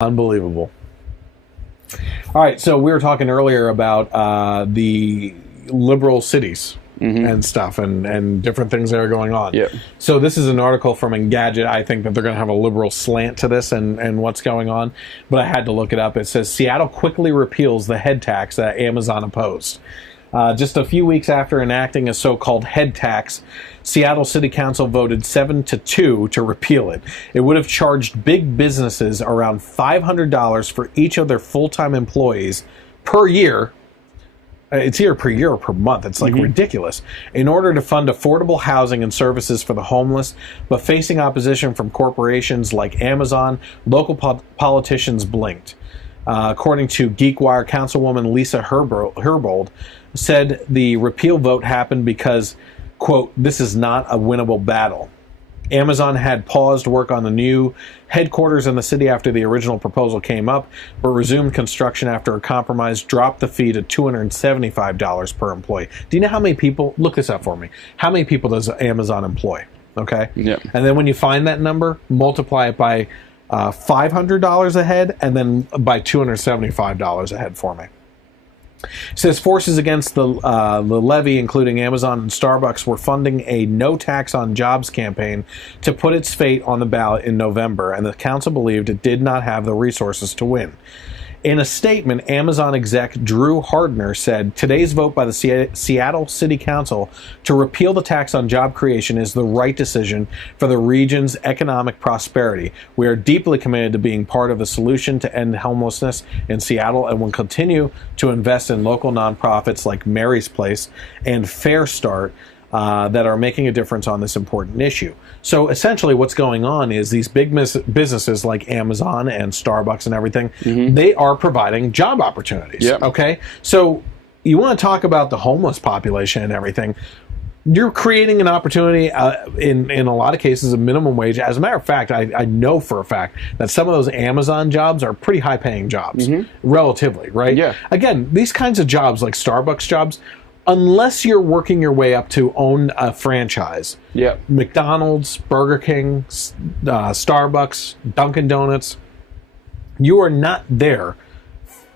Unbelievable. All right, so we were talking earlier about the liberal cities and stuff and different things that are going on. Yep. So this is an article from Engadget. I think that they're going to have a liberal slant to this and what's going on, but I had to look it up. It says Seattle quickly repeals the head tax that Amazon opposed. Just a few weeks after enacting a so-called head tax, Seattle City Council voted 7-2 to repeal it. It would have charged big businesses around $500 for each of their full-time employees per year. It's either per year or per month. It's like ridiculous. In order to fund affordable housing and services for the homeless, but facing opposition from corporations like Amazon, local politicians blinked. According to GeekWire, Councilwoman Lisa Herbold said the repeal vote happened because, quote, this is not a winnable battle. Amazon had paused work on the new headquarters in the city after the original proposal came up, but resumed construction after a compromise dropped the fee to $275 per employee. Do you know how many people, look this up for me, how many people does Amazon employ? Okay? Yeah. And then when you find that number, multiply it by $500 a head, and then by $275 a head for me. It says forces against the levy, including Amazon and Starbucks, were funding a no tax on jobs campaign to put its fate on the ballot in November, and the council believed it did not have the resources to win. In a statement, Amazon exec Drew Hardner said, today's vote by the Seattle City Council to repeal the tax on job creation is the right decision for the region's economic prosperity. We are deeply committed to being part of the solution to end homelessness in Seattle and will continue to invest in local nonprofits like Mary's Place and Fair Start that are making a difference on this important issue. So essentially what's going on is these big businesses like Amazon and Starbucks and everything, they are providing job opportunities. Yep. Okay? So you want to talk about the homeless population and everything. You're creating an opportunity in a lot of cases of minimum wage. As a matter of fact, I know for a fact that some of those Amazon jobs are pretty high-paying jobs, relatively, right? Yeah. Again, these kinds of jobs, like Starbucks jobs, unless you're working your way up to own a franchise, McDonald's, Burger King, Starbucks, Dunkin' Donuts, you are not there.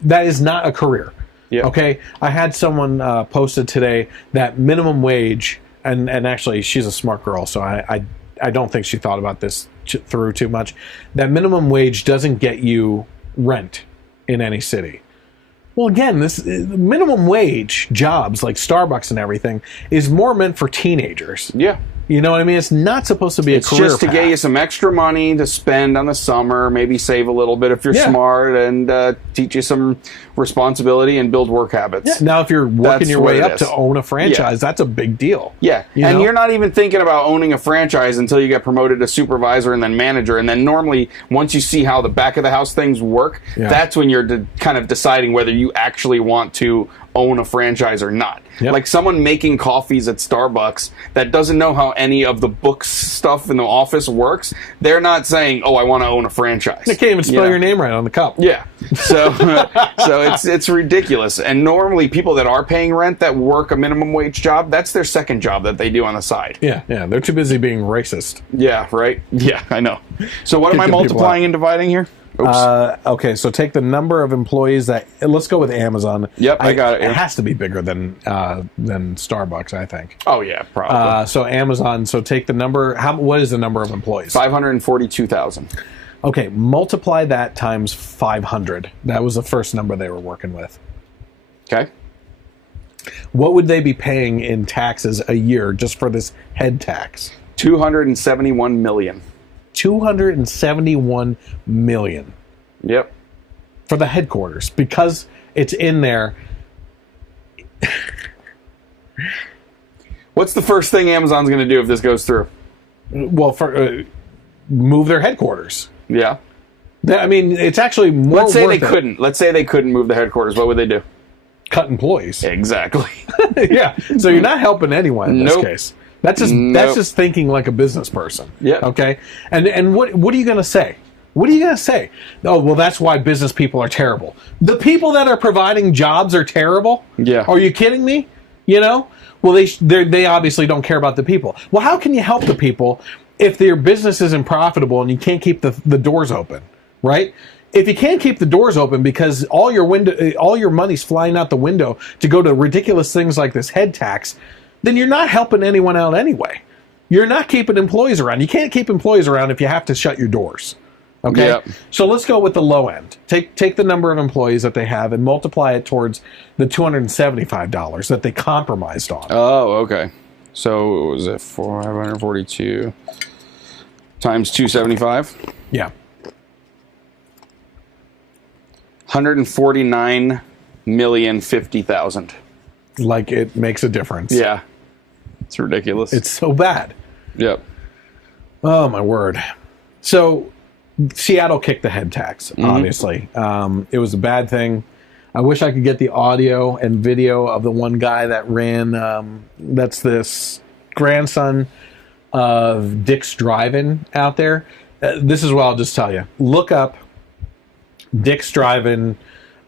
That is not a career. Okay? I had someone posted today that minimum wage, and actually she's a smart girl, so I don't think she thought about this through too much, that minimum wage doesn't get you rent in any city. Well, again, this minimum wage jobs like Starbucks and everything is more meant for teenagers. Yeah. You know what I mean? It's not supposed to be a career It's just to path. get you some extra money to spend on the summer, maybe save a little bit if you're smart, and teach you some responsibility and build work habits. Yeah. Now, if you're working That's your what way it up is. to own a franchise, that's a big deal. Yeah, and you're not even thinking about owning a franchise until you get promoted to supervisor and then manager. And then normally, once you see how the back of the house things work, that's when you're kind of deciding whether you actually want to own a franchise or not. Like someone making coffees at Starbucks that doesn't know how any of the books stuff in the office works, they're not saying, oh, I want to own a franchise. They can't even spell your name right on the cup. Yeah. So so it's ridiculous. And normally people that are paying rent that work a minimum wage job, that's their second job that they do on the side. Yeah, they're too busy being racist. Yeah, right? Yeah, I know. So what am I multiplying and dividing here? Okay, so take the number of employees that... Let's go with Amazon. Yep, I got it. It has to be bigger than Starbucks, I think. Oh, yeah, probably. So Amazon, so take the number... What is the number of employees? 542,000. Okay, multiply that times 500. That was the first number they were working with. Okay. What would they be paying in taxes a year just for this head tax? $271 million. $271 million. Yep. For the headquarters, because it's in there. What's the first thing Amazon's going to do if this goes through? Well, for move their headquarters. Yeah. I mean, it's actually more. Let's say they couldn't. Let's say they couldn't move the headquarters. What would they do? Cut employees. Exactly. Yeah. So you're not helping anyone in this case. That's just thinking like a business person. Yeah. Okay. And what are you going to say? What are you going to say? Oh, well, that's why business people are terrible. The people that are providing jobs are terrible? Yeah. Are you kidding me? You know? Well, they obviously don't care about the people. Well, how can you help the people if their business isn't profitable and you can't keep the doors open, right? if you can't keep the doors open because all your money's flying out the window to go to ridiculous things like this head tax, then you're not helping anyone out anyway. You're not keeping employees around. You can't keep employees around if you have to shut your doors. Okay? Yep. So let's go with the low end. Take the number of employees that they have and multiply it towards the $275 that they compromised on. Oh, okay. So what was it? 542 times 275? Yeah. 149,050,000. Like it makes a difference. Yeah. It's ridiculous. It's so bad. Yep. Oh, my word. So Seattle kicked the head tax, obviously. It was a bad thing. I wish I could get the audio and video of the one guy that ran, that's this grandson of Dick's Drive-In out there. This is what I'll just tell you. Look up Dick's Drive-In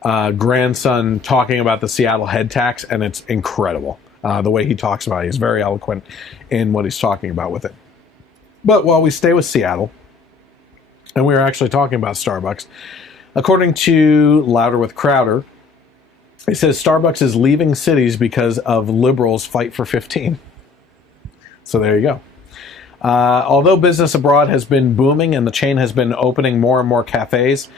grandson talking about the Seattle head tax, and it's incredible. The way he talks about it. He's very eloquent in what he's talking about with it. But while we stay with Seattle, and we were actually talking about Starbucks, according to Louder with Crowder, it says Starbucks is leaving cities because of liberals' fight for 15. So there you go. Although business abroad has been booming and the chain has been opening more and more cafes,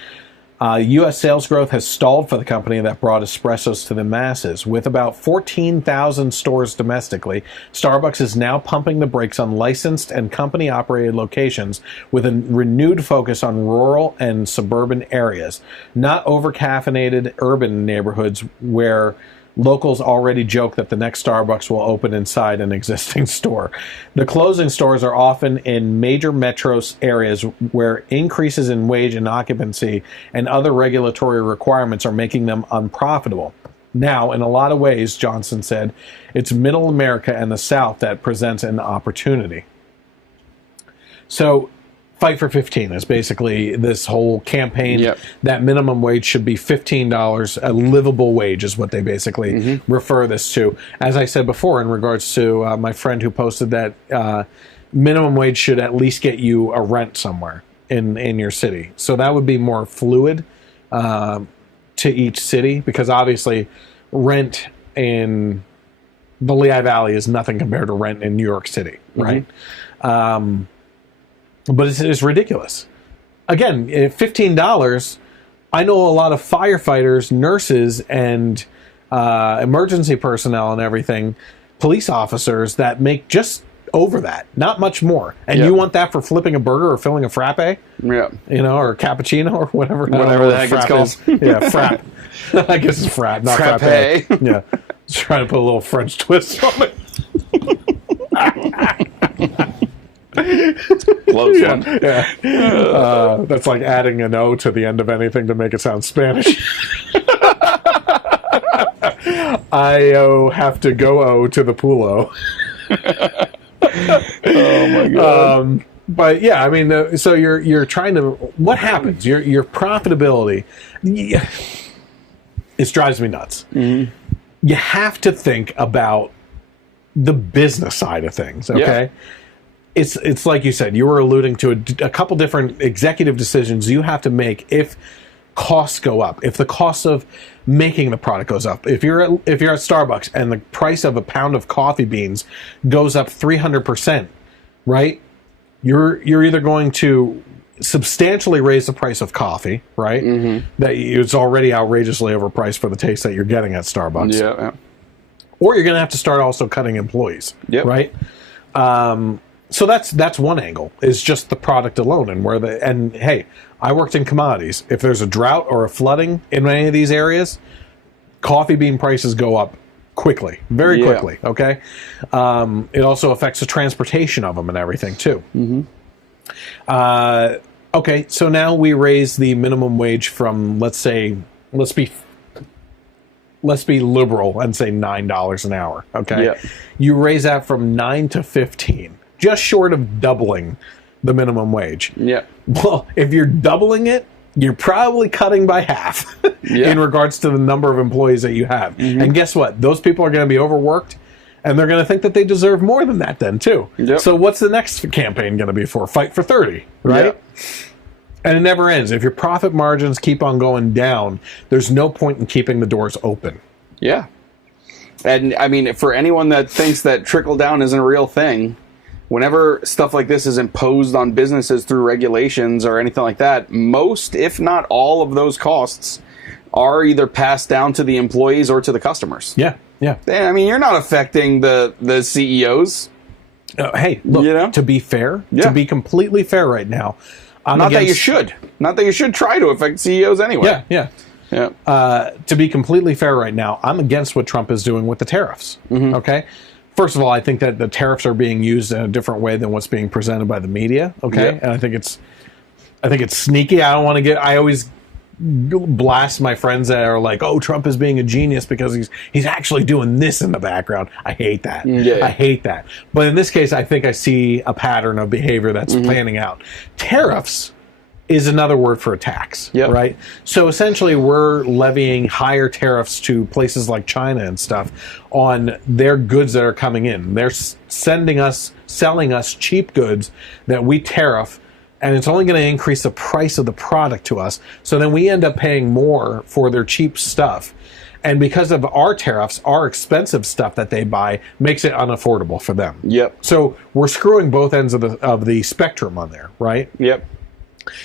U.S. sales growth has stalled for the company that brought espressos to the masses. With about 14,000 stores domestically, Starbucks is now pumping the brakes on licensed and company-operated locations with a renewed focus on rural and suburban areas, not over-caffeinated urban neighborhoods where locals already joke that the next Starbucks will open inside an existing store. The closing stores are often in major metro areas where increases in wage and occupancy and other regulatory requirements are making them unprofitable. Now, in a lot of ways, Johnson said, it's Middle America and the South that presents an opportunity. So, Fight for 15 is basically this whole campaign that minimum wage should be $15. A livable wage is what they basically refer this to. As I said before, in regards to my friend who posted that minimum wage should at least get you a rent somewhere in your city. So that would be more fluid to each city, because obviously rent in the Lehigh Valley is nothing compared to rent in New York City, right? But it's ridiculous. Again, $15, I know a lot of firefighters, nurses, and emergency personnel and everything, police officers that make just over that, not much more. And you want that for flipping a burger or filling a frappe? Yeah. You know, or cappuccino or whatever. Whatever the heck it's called. Yeah, frappe. I guess it's frappe, not frappe. Yeah. Just trying to put a little French twist on it. Close one. Yeah. That's like adding an O to the end of anything to make it sound Spanish. I have to go O to the poolo. Oh my god. But yeah, I mean, so you're trying to. What happens? Your profitability. It drives me nuts. You have to think about the business side of things. Okay. Yeah. It's like you said, you were alluding to a couple different executive decisions you have to make if costs go up, if the cost of making the product goes up. If you're at Starbucks and the price of a pound of coffee beans goes up 300%, right? You're either going to substantially raise the price of coffee, right? That it's already outrageously overpriced for the taste that you're getting at Starbucks. Yeah. Or you're going to have to start also cutting employees, right? So that's one angle, is just the product alone, and hey, I worked in commodities. If there's a drought or a flooding in any of these areas, coffee bean prices go up quickly, very quickly. Okay, it also affects the transportation of them and everything too. Okay, so now we raise the minimum wage from, let's be liberal and say $9 an hour. Okay, you raise that from 9 to 15. Just short of doubling the minimum wage. Yeah. Well, if you're doubling it, you're probably cutting by half in regards to the number of employees that you have. And guess what? Those people are going to be overworked, and they're going to think that they deserve more than that then, too. So what's the next campaign going to be for? Fight for 30, right? And it never ends. If your profit margins keep on going down, there's no point in keeping the doors open. Yeah. And I mean, for anyone that thinks that trickle down isn't a real thing, whenever stuff like this is imposed on businesses through regulations or anything like that, most, if not all of those costs are either passed down to the employees or to the customers. Yeah, yeah. I mean, you're not affecting the CEOs. Hey, look, to be fair, to be completely fair right now, not that you should try to affect CEOs anyway. Yeah. To be completely fair right now, I'm against what Trump is doing with the tariffs. Okay? First of all, I think that the tariffs are being used in a different way than what's being presented by the media. Okay? And I think it's sneaky. I always blast my friends that are like, oh, Trump is being a genius because he's actually doing this in the background. I hate that. I hate that. But in this case, I think I see a pattern of behavior that's planning out. Tariffs is another word for a tax, right? So essentially, we're levying higher tariffs to places like China and stuff on their goods that are coming in. They're selling us cheap goods that we tariff, and it's only going to increase the price of the product to us. So then we end up paying more for their cheap stuff. And because of our tariffs, our expensive stuff that they buy makes it unaffordable for them. So we're screwing both ends of the spectrum on there, right?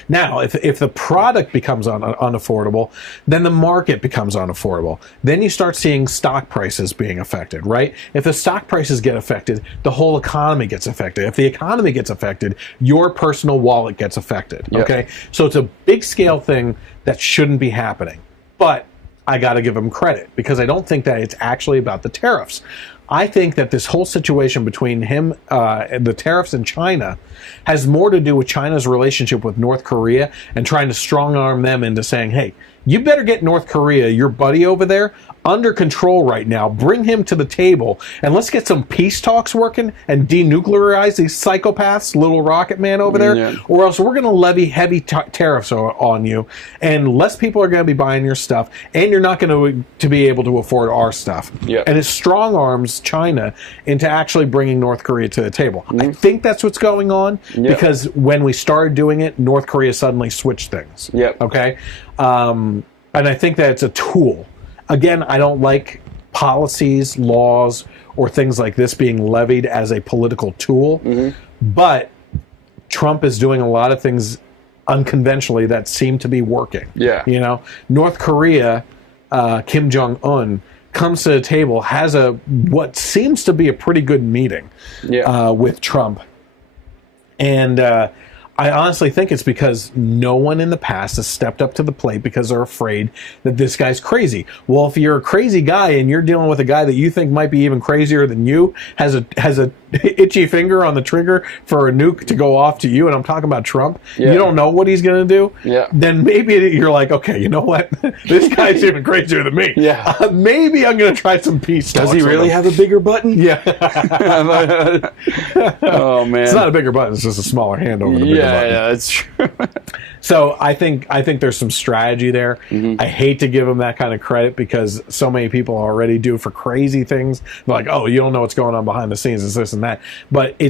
Now, if the product becomes unaffordable, then the market becomes unaffordable. Then you start seeing stock prices being affected, right? If the stock prices get affected, the whole economy gets affected. If the economy gets affected, your personal wallet gets affected, okay? So it's a big scale thing that shouldn't be happening. But I got to give him credit because I don't think that it's actually about the tariffs. I think that this whole situation between him and the tariffs in China has more to do with China's relationship with North Korea and trying to strong arm them into saying, hey, you better get North Korea, your buddy over there, under control right now. Bring him to the table and let's get some peace talks working and denuclearize these psychopaths, little rocket man over there, or else we're going to levy heavy tariffs on you, and less people are going to be buying your stuff, and you're not going to be able to afford our stuff. And it strong arms China into actually bringing North Korea to the table. I think that's what's going on because when we started doing it, North Korea suddenly switched things. Okay? And I think that it's a tool. Again, I don't like policies, laws, or things like this being levied as a political tool. But Trump is doing a lot of things unconventionally that seem to be working. You know, North Korea, Kim Jong-un, comes to the table, has what seems to be a pretty good meeting with Trump. And I honestly think it's because no one in the past has stepped up to the plate because they're afraid that this guy's crazy. Well, if you're a crazy guy and you're dealing with a guy that you think might be even crazier than you, has a itchy finger on the trigger for a nuke to go off to you, and I'm talking about Trump, you don't know what he's going to do, then maybe you're like, okay, you know what? This guy's even crazier than me. Maybe I'm going to try some peace talks. Does he really have a bigger button? Oh, man. It's not a bigger button. It's just a smaller hand over the bigger button. Yeah, that's true. So I think there's some strategy there. I hate to give him that kind of credit because so many people already do for crazy things. Like, oh, you don't know what's going on behind the scenes. It's this and that. But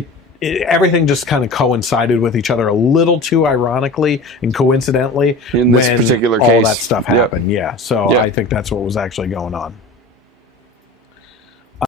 everything just kind of coincided with each other a little too ironically and coincidentally in this particular case. All that stuff happened. So I think that's what was actually going on.